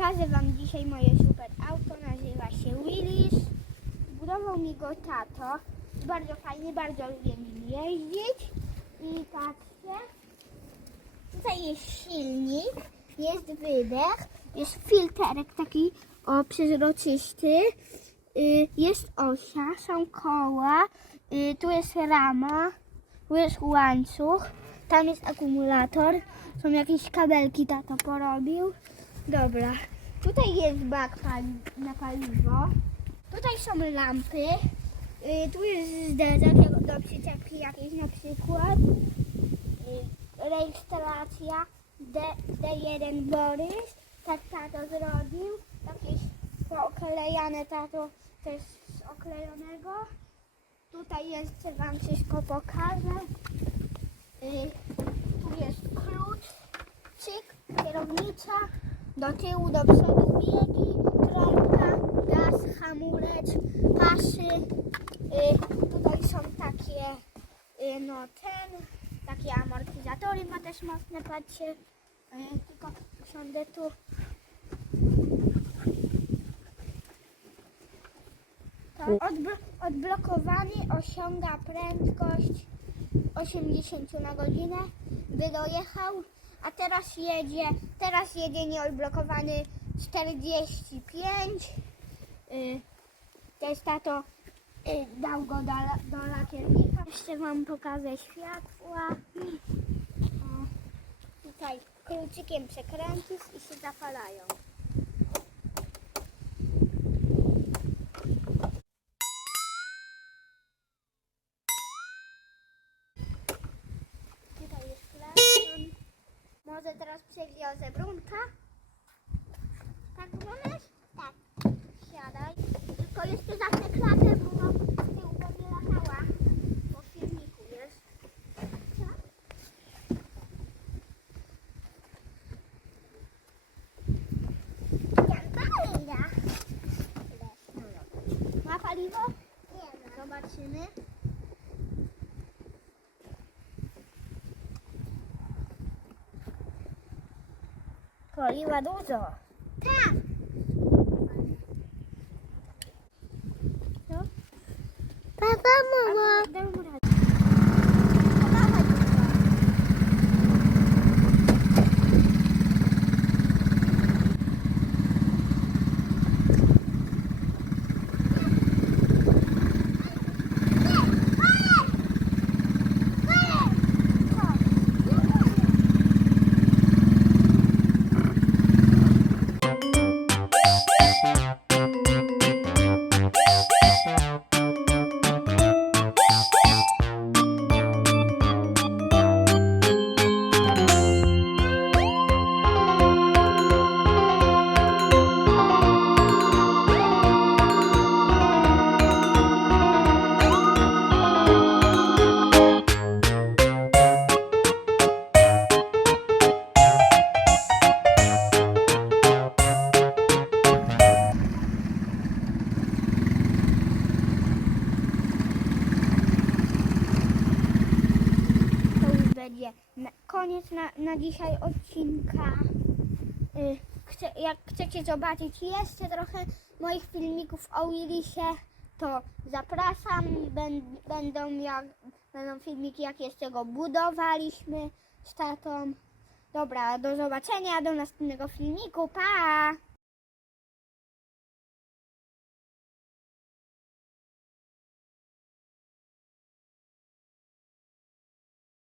Pokażę Wam dzisiaj moje super auto. Nazywa się Willis. Zbudował mi go tato. Bardzo fajny, bardzo lubię nim jeździć. I patrzcie. Tutaj jest silnik, jest wydech, jest filterek taki o. Y, Jest osia, są koła, y, tu jest rama, tu jest łańcuch, tam jest akumulator, są jakieś kabelki tato porobił. Dobra, tutaj jest bak pali- na paliwo, tutaj są lampy, y, tu jest zderzak do przyczepki jakiejś na przykład, y, rejestracja D, D1 Borys, tak tato zrobił, jakieś pooklejane tato też z oklejonego. Tutaj jeszcze Wam wszystko pokażę. Y, tu jest klucz, kierownica, do tyłu, do przodu biegi, trąbka, gaz, hamulec, pasy. Y, tutaj są takie, y, no ten, takie amortyzatory ma też mocne, patrzcie. Y, tylko siądę tu. To odblo- odblokowany osiąga prędkość 80 na godzinę, by dojechał, a teraz jedzie, teraz jedzie nieodblokowany 45. Y, też tato y, dał go do, do. Jeszcze Wam pokażę światła. O, tutaj kluczykiem przekręcisz i się zapalają. Może teraz przejdzie o zebrunka? Tak możesz? Tak. Siadaj. Tylko jeszcze zamknę Paliła dużo. Tak. No. Papa, mama. Będzie koniec na, na dzisiaj odcinka. Y, Chce, jak chcecie zobaczyć jeszcze trochę moich filmików o Willisie, to zapraszam. Bę, będą, jak, będą filmiki, jak jeszcze go budowaliśmy z tatą. Dobra, do zobaczenia, do następnego filmiku. Pa!